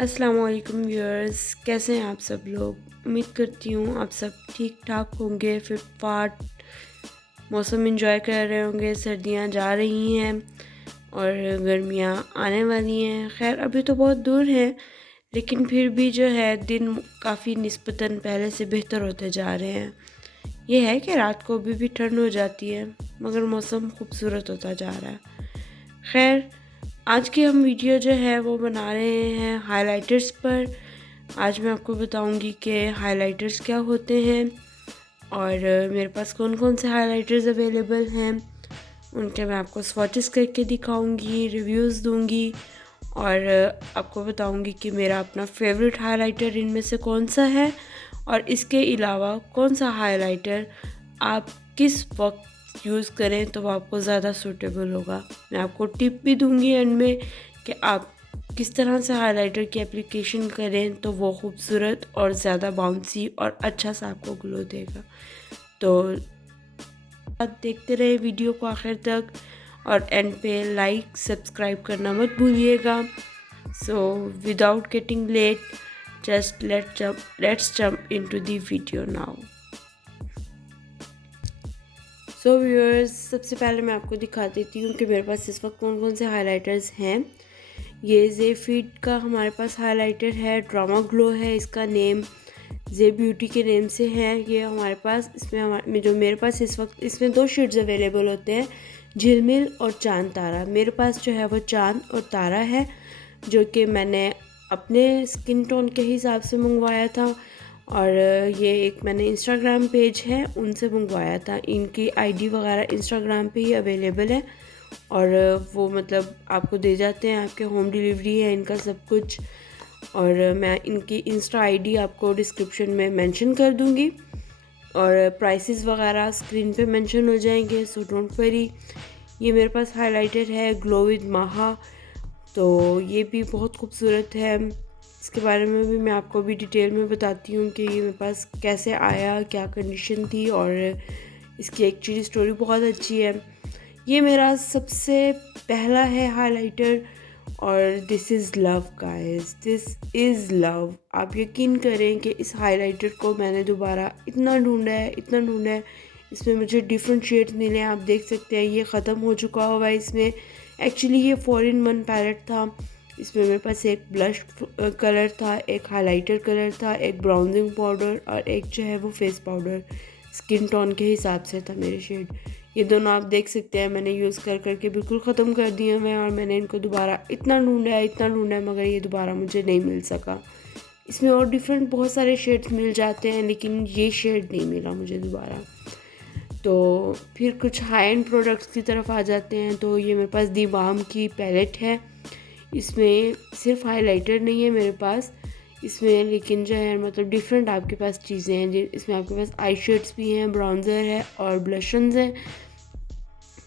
अस्सलाम वालेकुम व्यूअर्स, कैसे हैं आप सब लोग। उम्मीद करती हूँ आप सब ठीक ठाक होंगे, फिटफाट मौसम एंजॉय कर रहे होंगे। सर्दियाँ जा रही हैं और गर्मियाँ आने वाली हैं। खैर अभी तो बहुत दूर है, लेकिन फिर भी जो है दिन काफ़ी निस्बतन पहले से बेहतर होते जा रहे हैं। ये है कि रात को अभी भी ठंड हो जाती है, मगर मौसम खूबसूरत होता जा रहा है। खैर आज की हम वीडियो जो है वो बना रहे हैं हाइलाइटर्स पर। आज मैं आपको बताऊंगी कि हाइलाइटर्स क्या होते हैं और मेरे पास कौन कौन से हाइलाइटर्स अवेलेबल हैं। उनके मैं आपको स्वॉचेस करके दिखाऊंगी, रिव्यूज़ दूंगी और आपको बताऊंगी कि मेरा अपना फेवरेट हाइलाइटर इनमें से कौन सा है और इसके अलावा कौन सा हाइलाइटर आप किस वक्त यूज़ करें तो वो आपको ज़्यादा सूटेबल होगा। मैं आपको टिप भी दूंगी एंड में कि आप किस तरह से हाइलाइटर की एप्लीकेशन करें तो वो खूबसूरत और ज़्यादा बाउंसी और अच्छा सा आपको ग्लो देगा। तो आप देखते रहे वीडियो को आखिर तक और एंड पे लाइक सब्सक्राइब करना मत भूलिएगा। So without getting late, just let's jump into the video now। So viewers, सबसे पहले मैं आपको दिखा देती हूँ कि मेरे पास इस वक्त कौन कौन से हाइलाइटर्स हैं। ये जे फिट का हमारे पास हाइलाइटर है, ड्रामा ग्लो है इसका नेम, जे ब्यूटी के नेम से है ये हमारे पास। इसमें जो मेरे पास इस वक्त इसमें दो शेड्स अवेलेबल होते हैं, झिलमिल और चांद तारा। मेरे पास जो है वो चांद और तारा है, जो कि मैंने अपने स्किन टोन के हिसाब से मंगवाया था और ये एक मैंने इंस्टाग्राम पेज है उनसे मंगवाया था। इनकी आईडी वगैरह इंस्टाग्राम पे ही अवेलेबल है और वो मतलब आपको दे जाते हैं, आपके होम डिलीवरी है इनका सब कुछ। और मैं इनकी इंस्टा आईडी आपको डिस्क्रिप्शन में मेंशन कर दूंगी और प्राइसेस वगैरह स्क्रीन पे मेंशन हो जाएंगे, सो डोंट वरी। ये मेरे पास हाइलाइटर है ग्लो विद माहा, तो ये भी बहुत खूबसूरत है। इसके बारे में भी मैं आपको भी डिटेल में बताती हूँ कि ये मेरे पास कैसे आया, क्या कंडीशन थी और इसकी एक्चुअली स्टोरी बहुत अच्छी है। ये मेरा सबसे पहला है हाइलाइटर और this is love guys, this is love. आप यकीन करें कि इस हाइलाइटर को मैंने दोबारा इतना ढूंढा है। इसमें मुझे डिफरेंट शेड्स मिले हैं, आप देख सकते हैं ये ख़त्म हो चुका हुआ है। इसमें एक्चुअली ये 4 in 1 पैलेट था। इसमें मेरे पास एक ब्लश कलर था, एक हाइलाइटर कलर था, एक ब्राउजिंग पाउडर और एक जो है वो फेस पाउडर। स्किन टोन के हिसाब से था मेरे शेड। ये दोनों आप देख सकते हैं मैंने यूज़ करके बिल्कुल ख़त्म कर दिए हैं और मैंने इनको दोबारा इतना ढूंढा है मगर ये दोबारा मुझे नहीं मिल सका। इसमें और डिफरेंट बहुत सारे शेड्स मिल जाते हैं, लेकिन ये शेड नहीं मिला मुझे दोबारा। तो फिर कुछ हाई एंड प्रोडक्ट्स की तरफ आ जाते हैं। तो ये मेरे पास दी बाम की पैलेट है। इसमें सिर्फ हाइलाइटर नहीं है मेरे पास इसमें, लेकिन जो है मतलब डिफरेंट आपके पास चीज़ें हैं। इसमें आपके पास आई शेड्स भी हैं, ब्राउज़र है और ब्लशन्स हैं।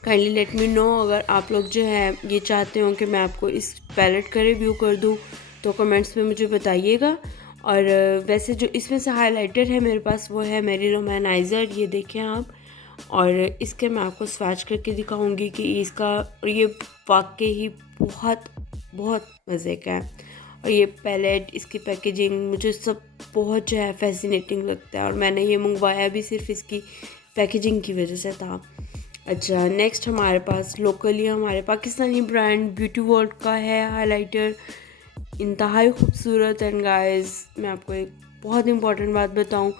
काइंडली लेट मी नो अगर आप लोग जो है ये चाहते हो कि मैं आपको इस पैलेट का रिव्यू कर दूँ तो कमेंट्स में मुझे बताइएगा। और वैसे जो इसमें से हाइलाइटर है मेरे पास वो है मेरी लुमिनाइज़र, ये देखें आप। और इसके मैं आपको स्वैच करके दिखाऊंगी कि इसका ये वाकई ही बहुत बहुत मज़े का है। और ये पैलेट, इसकी पैकेजिंग मुझे सब बहुत जो है फैसिनेटिंग लगता है और मैंने ये मंगवाया भी सिर्फ इसकी पैकेजिंग की वजह से था। अच्छा, नेक्स्ट हमारे पास लोकली हमारे पाकिस्तानी ब्रांड ब्यूटी वर्ल्ड का है हाइलाइटर, इंतहाई खूबसूरत। एंड गाइस मैं आपको एक बहुत इंपॉर्टेंट बात बताऊं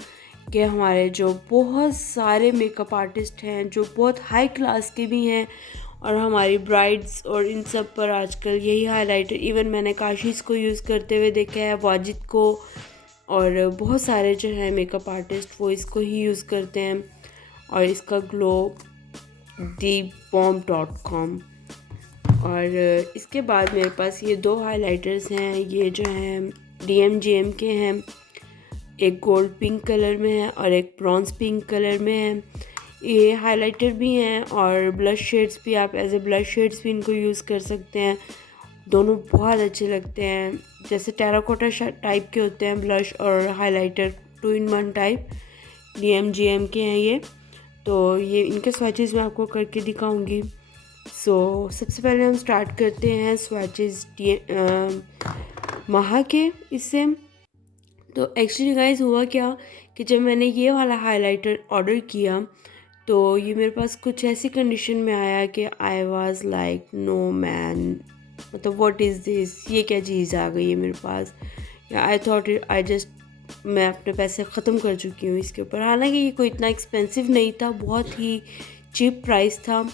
कि हमारे जो बहुत सारे मेकअप आर्टिस्ट हैं जो बहुत हाई क्लास के भी हैं और हमारी ब्राइड्स और इन सब पर आजकल यही हाइलाइटर, इवन मैंने काशिश को यूज़ करते हुए देखा है, वाजिद को, और बहुत सारे जो है मेकअप आर्टिस्ट वो इसको ही यूज़ करते हैं। और इसका ग्लो dbomb.com। और इसके बाद मेरे पास ये दो हाइलाइटर्स हैं, ये जो हैं DMGM के हैं, एक गोल्ड पिंक कलर में है और एक ब्रॉन्ज पिंक कलर में है। ये हाइलाइटर भी हैं और ब्लश शेड्स भी, आप एज ए ब्लश शेड्स भी इनको यूज़ कर सकते हैं। दोनों बहुत अच्छे लगते हैं, जैसे टेराकोटा टाइप के होते हैं ब्लश और हाइलाइटर, 2 in 1 टाइप। DMGM के हैं ये। तो ये इनके स्वैचेस मैं आपको करके दिखाऊंगी। सो सबसे पहले हम स्टार्ट करते हैं स्वैचेस महक है इससे। तो एक्चुअली गाइस हुआ क्या कि जब मैंने ये वाला हाइलाइटर ऑर्डर किया तो ये मेरे पास कुछ ऐसी कंडीशन में आया कि I was like no man, मतलब व्हाट इज़ दिस, ये क्या चीज़ आ गई है मेरे पास। या आई थॉट आई जस्ट मैं अपने पैसे ख़त्म कर चुकी हूँ इसके ऊपर। हालांकि ये कोई इतना एक्सपेंसिव नहीं था, बहुत ही चीप प्राइस था,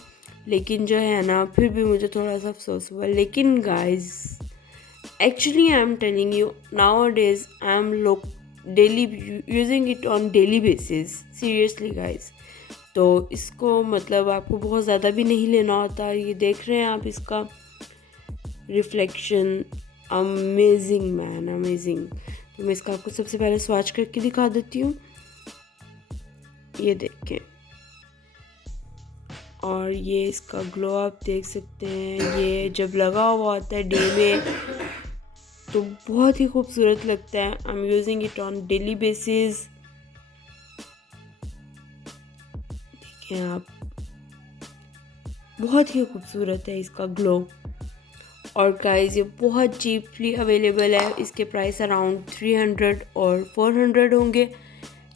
लेकिन जो है ना फिर भी मुझे थोड़ा सा अफसोस हुआ। लेकिन guys actually I'm telling you nowadays I'm daily using it on daily basis, seriously guys। तो इसको मतलब आपको बहुत ज़्यादा भी नहीं लेना होता। ये देख रहे हैं आप इसका रिफ्लेक्शन, अमेजिंग मैन, अमेजिंग। तो मैं इसका आपको सबसे पहले स्वॉच करके दिखा देती हूँ, ये देखें। और ये इसका ग्लो आप देख सकते हैं, ये जब लगा हुआ होता है डे में तो बहुत ही खूबसूरत लगता है। I am using it on daily basis, देखिए आप, बहुत ही खूबसूरत है इसका ग्लो। और गाइस ये बहुत चीपली अवेलेबल है, इसके प्राइस अराउंड 300 और 400 होंगे।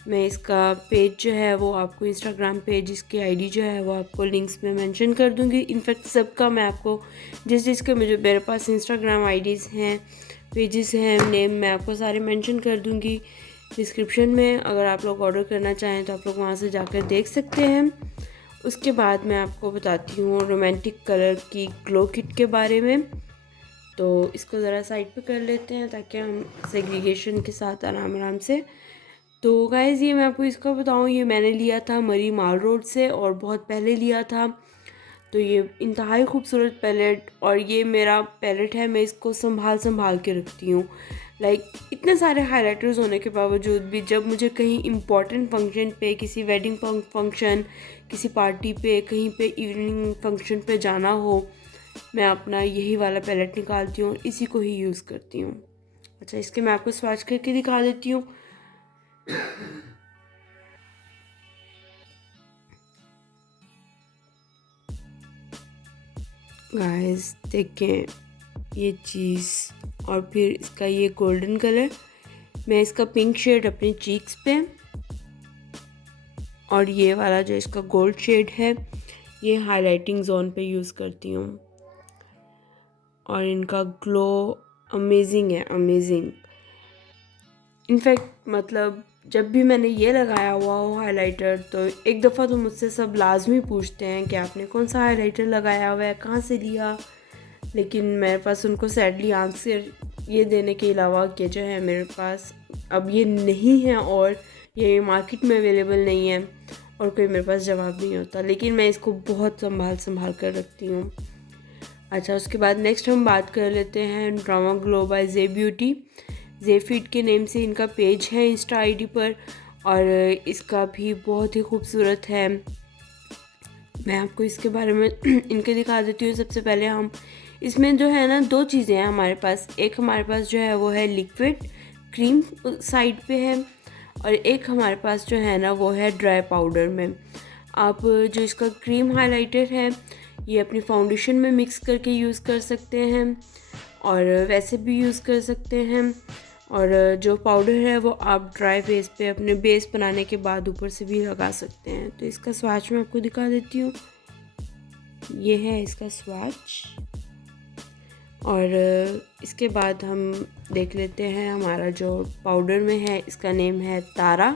मैं इसका पेज जो है वो आपको, इंस्टाग्राम पेज, इसकी आईडी जो है वो आपको लिंक्स में मेंशन कर दूंगी। इनफैक्ट सबका मैं आपको जिस जिसके मेरे पास इंस्टाग्राम आईडीज़ हैं, पेजेस हैं, नेम मैं आपको सारे मेंशन कर दूंगी डिस्क्रिप्शन में। अगर आप लोग ऑर्डर करना चाहें तो आप लोग वहाँ से जाकर देख सकते हैं। उसके बाद मैं आपको बताती हूँ रोमांटिक कलर की ग्लो किट के बारे में। तो इसको ज़रा साइड पे कर लेते हैं ताकि हम सेग्रीगेशन के साथ आराम आराम से। तो गाइज़ ये मैं आपको इसका बताऊँ, ये मैंने लिया था मरी माल रोड से और बहुत पहले लिया था। तो ये इंतहाई खूबसूरत पैलेट, और ये मेरा पैलेट है, मैं इसको संभाल के रखती हूँ। लाइक इतने सारे हाइलाइटर्स होने के बावजूद भी जब मुझे कहीं इम्पॉर्टेंट फंक्शन पे, किसी वेडिंग फंक्शन, किसी पार्टी पे, कहीं पे इवनिंग फंक्शन पे जाना हो, मैं अपना यही वाला पैलेट निकालती हूँ और इसी को ही यूज़ करती हूँ। अच्छा, इसके मैं आपको स्वॉच करके दिखा देती हूँ। गाइस देखें ये चीज़, और फिर इसका ये गोल्डन कलर, मैं इसका पिंक शेड अपने चीक्स पे, और ये वाला जो इसका गोल्ड शेड है ये हाइलाइटिंग जोन पे यूज़ करती हूँ। और इनका ग्लो अमेजिंग है, अमेजिंग। इनफैक्ट मतलब जब भी मैंने ये लगाया हुआ हो हाइलाइटर, तो एक दफ़ा तो मुझसे सब लाजमी पूछते हैं कि आपने कौन सा हाइलाइटर लगाया हुआ है, कहाँ से लिया। लेकिन मेरे पास उनको सैडली आंसर ये देने के अलावा कि जो है मेरे पास अब ये नहीं है और ये मार्केट में अवेलेबल नहीं है, और कोई मेरे पास जवाब नहीं होता। लेकिन मैं इसको बहुत संभाल कर रखती हूँ। अच्छा, उसके बाद नेक्स्ट हम बात कर लेते हैं drama glow by J beauty. J fit के नेम से इनका पेज है इंस्टा आईडी पर, और इसका भी बहुत ही खूबसूरत है। मैं आपको इसके बारे में इनके दिखा देती हूँ। सबसे पहले हम इसमें जो है ना दो चीज़ें हैं हमारे पास। एक हमारे पास जो है वो है लिक्विड क्रीम साइड पे है, और एक हमारे पास जो है ना वो है ड्राई पाउडर में। आप जो इसका क्रीम हाइलाइटर है ये अपनी फाउंडेशन में मिक्स करके यूज़ कर सकते हैं, और वैसे भी यूज़ कर सकते हैं। और जो पाउडर है वो आप ड्राई फेस पे अपने बेस बनाने के बाद ऊपर से भी लगा सकते हैं। तो इसका स्वाच मैं आपको दिखा देती हूँ, ये है इसका स्वाच। और इसके बाद हम देख लेते हैं हमारा जो पाउडर में है, इसका नेम है Tara.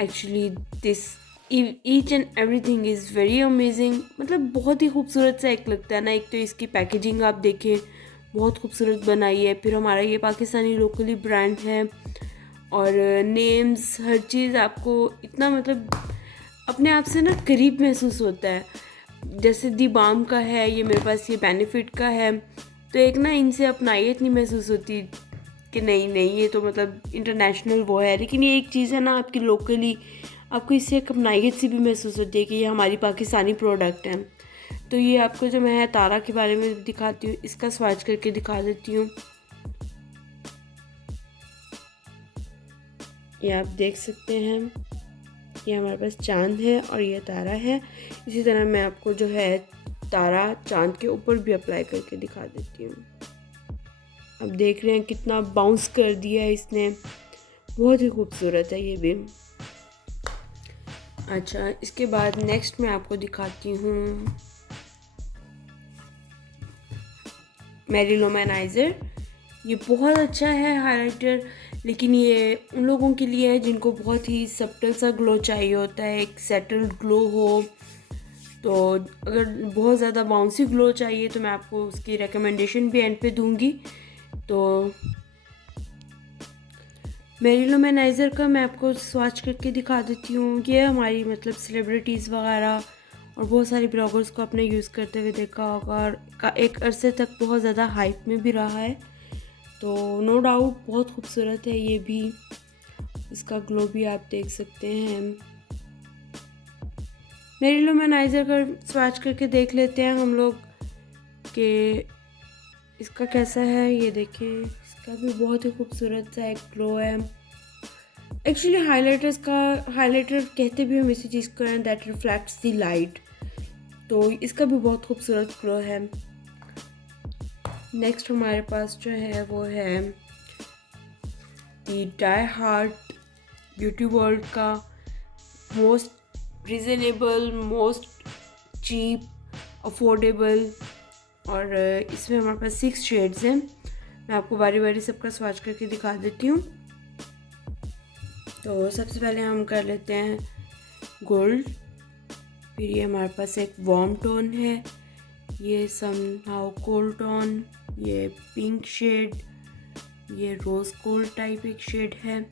Actually this each and everything is very amazing, मतलब बहुत ही खूबसूरत सा एक लगता है ना। एक तो इसकी पैकेजिंग आप देखें, बहुत खूबसूरत बनाई है। फिर हमारा ये पाकिस्तानी लोकली ब्रांड है, और नेम्स हर चीज़ आपको इतना मतलब अपने आप से ना करीब महसूस होता है। जैसे दी बाम का है ये मेरे पास, ये बेनिफिट का है, तो एक ना इनसे अपनाइयत नहीं महसूस होती कि नहीं ये तो मतलब इंटरनेशनल वो है। लेकिन ये एक चीज़ है ना आपकी लोकली, आपको इससे एक अपनाइयत सी भी महसूस होती है कि ये हमारी पाकिस्तानी प्रोडक्ट है। तो ये आपको जो मैं तारा के बारे में दिखाती हूँ, इसका स्वाच करके दिखा देती हूँ। ये आप देख सकते हैं, ये हमारे पास चांद है और ये तारा है। इसी तरह मैं आपको जो है तारा चांद के ऊपर भी अप्लाई करके दिखा देती हूँ। अब देख रहे हैं कितना बाउंस कर दिया है इसने, बहुत ही खूबसूरत है ये भी। अच्छा, इसके बाद नेक्स्ट मैं आपको दिखाती हूँ मेरी लुमिनाइज़र। ये बहुत अच्छा है हाइलाइटर, लेकिन ये उन लोगों के लिए है जिनको बहुत ही सब्टल सा ग्लो चाहिए होता है, एक सेटल्ड ग्लो हो। तो अगर बहुत ज़्यादा बाउंसी ग्लो चाहिए तो मैं आपको उसकी रिकमेंडेशन भी एंड पे दूंगी। तो मेरी लुमिनाइज़र का मैं आपको स्वाच करके दिखा देती हूँ। ये हमारी मतलब सेलिब्रिटीज़ वगैरह और बहुत सारे ब्लॉगर्स को आपने यूज़ करते हुए देखा होगा, और एक अरसे तक बहुत ज़्यादा हाइप में भी रहा है। तो नो डाउट बहुत खूबसूरत है ये भी, इसका ग्लो भी आप देख सकते हैं। मेरी लुमिनाइज़र का स्वाच करके देख लेते हैं हम लोग कि इसका कैसा है। ये देखिए, इसका भी बहुत ही खूबसूरत सा एक ग्लो है। एक्चुअली हाइलाइटर कहते भी हम इसी चीज़ को हैं दैट रिफ्लेक्ट्स द लाइट। तो इसका भी बहुत खूबसूरत ग्लो है। नेक्स्ट हमारे पास जो है वो है the Die Hard Beauty World का most reasonable, most cheap, affordable, और इसमें हमारे पास 6 शेड्स हैं। मैं आपको बारी बारी सबका स्वाच करके दिखा देती हूँ। तो सबसे पहले हम कर लेते हैं गोल्ड। फिर ये हमारे पास एक वार्म टोन है, ये समहाउ कोल्ड टोन, ये पिंक शेड, ये रोज़ गोल्ड टाइप एक शेड है।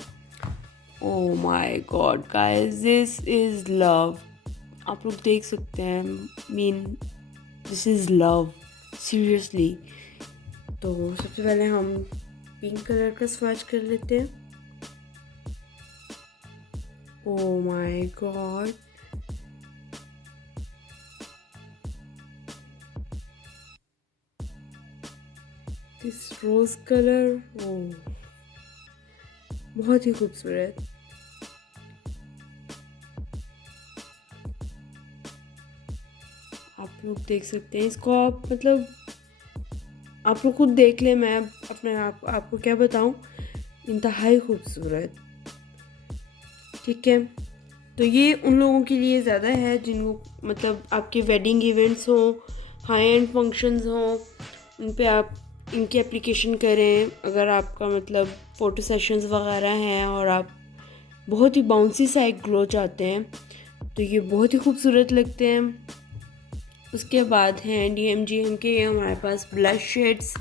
ओह my God guys, this is love. आप लोग देख सकते हैं, दिस इज़ लव सीरियसली। तो सबसे पहले हम पिंक कलर का स्वाच कर लेते हैं। Oh my god, this rose colour, oh बहुत ही खूबसूरत। आप लोग देख सकते हैं इसको, आप मतलब आप लोग खुद देख लें, मैं अपने आपको क्या बताऊं, इंतहाई खूबसूरत। ठीक है, तो ये उन लोगों के लिए ज़्यादा है जिनको मतलब आपके वेडिंग इवेंट्स हों, हाई एंड फंक्शंस हों, उन पे आप इनकी एप्लीकेशन करें। अगर आपका मतलब फ़ोटो सेशंस वगैरह हैं और आप बहुत ही बाउंसी सा एक ग्लो चाहते हैं तो ये बहुत ही खूबसूरत लगते हैं। उसके बाद हैं DMGM के, ये हमारे पास blush shades,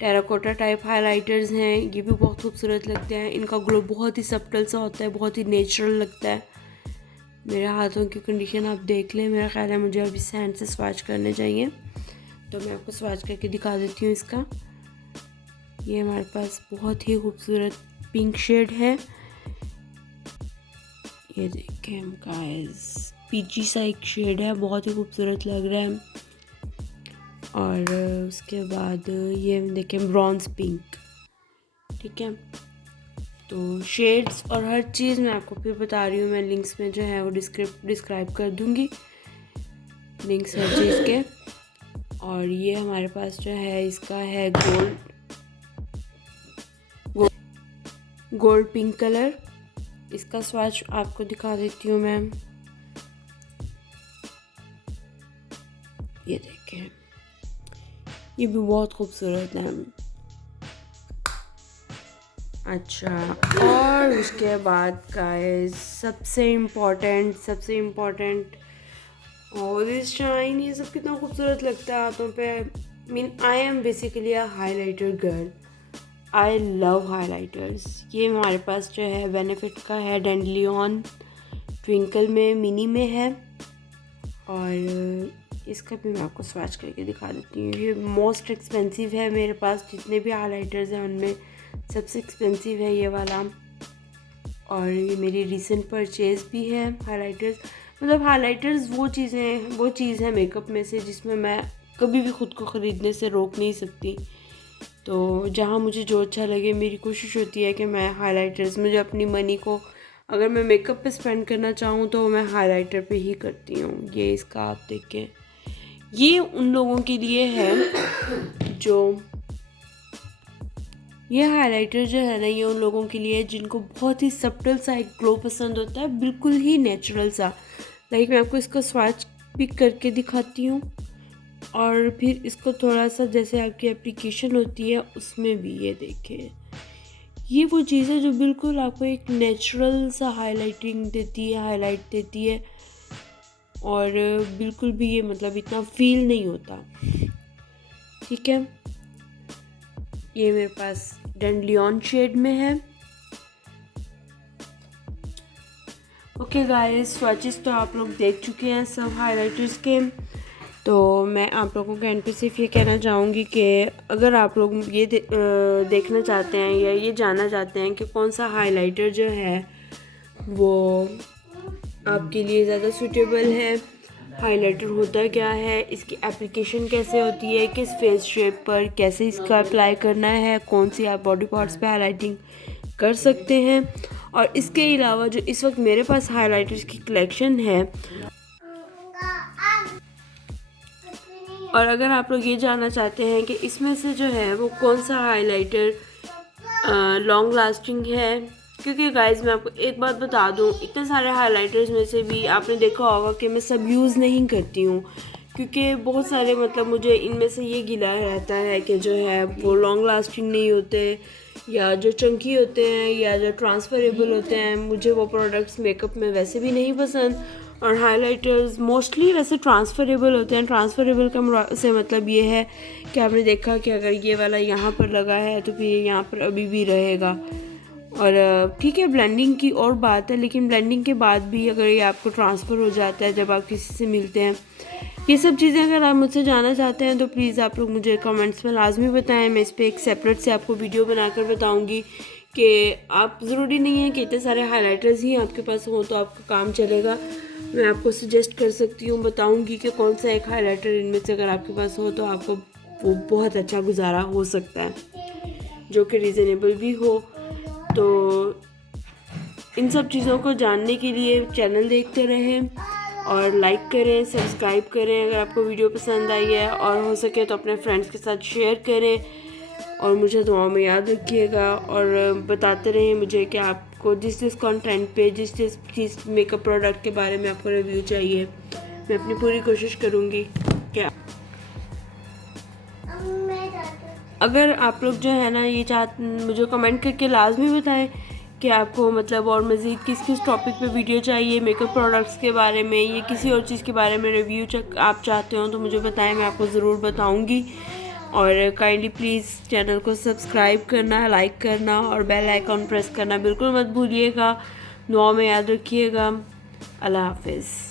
terracotta type highlighters हैं। ये भी बहुत खूबसूरत लगते हैं, इनका ग्लो बहुत ही सब्टल सा होता है, बहुत ही नेचुरल लगता है। मेरे हाथों की कंडीशन आप देख लें, मेरा ख्याल है मुझे अभी हैंड से स्वाच करने चाहिए, तो मैं आपको स्वाच करके दिखा देती हूँ इसका। ये हमारे पास बहुत ही खूबसूरत पिंक शेड है, ये देखें गाइस, पीची सा एक शेड है, बहुत ही खूबसूरत लग रहा है। और उसके बाद ये देखें ब्रॉन्ज पिंक। ठीक है, तो शेड्स और हर चीज़ मैं आपको फिर बता रही हूँ, मैं लिंक्स में जो है वो डिस्क्राइब कर दूँगी, लिंक्स हर चीज़ के। और ये हमारे पास जो है इसका है गोल्ड पिंक कलर। इसका स्वाच आपको दिखा देती हूँ मैं, ये देखें, ये भी बहुत खूबसूरत है। अच्छा, और उसके बाद गाइस सबसे इम्पोर्टेंट और दिस शाइन, ये सब कितना खूबसूरत लगता है हाथों पे। I am basically a highlighter girl, I love highlighters. ये हमारे पास जो है बेनिफिट का है, डेंडलियन ट्विंकल में, मिनी में है, और इसका भी मैं आपको स्वाच करके दिखा देती हूँ। ये मोस्ट एक्सपेंसिव है मेरे पास, जितने भी हाइलाइटर्स हैं उनमें सबसे एक्सपेंसिव है ये वाला। और ये मेरी रीसेंट परचेज़ भी है हाइलाइटर्स। मतलब हाइलाइटर्स वो चीज़ है मेकअप में से जिसमें मैं कभी भी ख़ुद को ख़रीदने से रोक नहीं सकती। तो जहाँ मुझे जो अच्छा लगे, मेरी कोशिश होती है कि मैं हाइलाइटर्स, मुझे अपनी मनी को अगर मैं मेकअप पे स्पेंड करना चाहूँ तो मैं हाइलाइटर पे ही करती हूँ। ये इसका आप देखें, ये उन लोगों के लिए है जो ये हाइलाइटर जो है ना, ये उन लोगों के लिए जिनको बहुत ही सब्टल सा एक ग्लो पसंद होता है, बिल्कुल ही नेचुरल सा। मैं आपको इसका स्वाच भी करके दिखाती हूँ, और फिर इसको थोड़ा सा जैसे आपकी एप्लीकेशन होती है उसमें भी ये देखें। ये वो चीज़ है जो बिल्कुल आपको एक नेचुरल सा हाइलाइटिंग देती है, हाईलाइट देती है, और बिल्कुल भी ये मतलब इतना फील नहीं होता। ठीक है, ये मेरे पास डैंडलियन शेड में है। ओके गाइस, स्वॉचेस तो आप लोग देख चुके हैं सब हाइलाइटर्स के। तो मैं आप लोगों के एंड पे सिर्फ ये कहना चाहूँगी कि अगर आप लोग ये देखना चाहते हैं या ये जानना चाहते हैं कि कौन सा हाइलाइटर जो है वो आपके लिए ज़्यादा सूटेबल है, हाइलाइटर होता क्या है, इसकी एप्लीकेशन कैसे होती है, किस फेस शेप पर कैसे इसका अप्लाई करना है, कौन सी आप बॉडी पार्ट्स पे हाइलाइटिंग कर सकते हैं, और इसके अलावा जो इस वक्त मेरे पास हाइलाइटर्स की कलेक्शन है, और अगर आप लोग ये जानना चाहते हैं कि इसमें से जो है वो कौन सा हाइलाइटर लॉन्ग लास्टिंग है, क्योंकि गाइस मैं आपको एक बात बता दूं, इतने सारे हाइलाइटर्स में से भी आपने देखा होगा कि मैं सब यूज़ नहीं करती हूँ, क्योंकि बहुत सारे मतलब मुझे इनमें से ये गिला रहता है कि जो है वो लॉन्ग लास्टिंग नहीं होते, या जो चंकी होते हैं या जो ट्रांसफरेबल होते हैं, मुझे वो प्रोडक्ट्स मेकअप में वैसे भी नहीं पसंद। और हाइलाइटर्स मोस्टली वैसे ट्रांसफरेबल होते हैं। ट्रांसफरेबल का से मतलब ये है कि आपने देखा कि अगर ये वाला यहाँ पर लगा है तो फिर ये यहाँ पर अभी भी रहेगा। और ठीक है, ब्लेंडिंग की और बात है, लेकिन ब्लेंडिंग के बाद भी अगर ये आपको ट्रांसफ़र हो जाता है जब आप किसी से मिलते हैं, ये सब चीज़ें अगर आप मुझसे जानना चाहते हैं तो प्लीज़ आप लोग मुझे कमेंट्स में लाजमी बताएं। मैं इस पर एक सेपरेट से आपको वीडियो बनाकर बताऊंगी कि आप ज़रूरी नहीं है कि इतने सारे हाइलाइटर्स ही आपके पास हों तो आपका काम चलेगा। मैं आपको सजेस्ट कर सकती हूँ, बताऊंगी कि कौन सा एक हाइलाइटर इनमें से अगर आपके पास हो तो आपको वो बहुत अच्छा गुजारा हो सकता है, जो कि रीज़नेबल भी हो। तो इन सब चीज़ों को जानने के लिए चैनल देखते रहें और लाइक करें, सब्सक्राइब करें अगर आपको वीडियो पसंद आई है, और हो सके तो अपने फ्रेंड्स के साथ शेयर करें, और मुझे दुआ में याद रखिएगा, और बताते रहें मुझे कि आपको जिस कंटेंट पे जिस चीज़ मेकअप प्रोडक्ट के बारे में आपको रिव्यू चाहिए। मैं अपनी पूरी कोशिश करूँगी क्या अगर आप लोग जो है ना ये मुझे कमेंट करके लाजमी बताएं कि आपको मतलब और मज़ीद किस किस टॉपिक पे वीडियो चाहिए, मेकअप प्रोडक्ट्स के बारे में या किसी और चीज़ के बारे में रिव्यू आप चाहते हो तो मुझे बताएं, मैं आपको ज़रूर बताऊंगी। और काइंडली प्लीज़ चैनल को सब्सक्राइब करना, लाइक करना और बेल आइकॉन प्रेस करना बिल्कुल मत भूलिएगा। दुआ में याद रखिएगा। अल्लाह हाफिज़।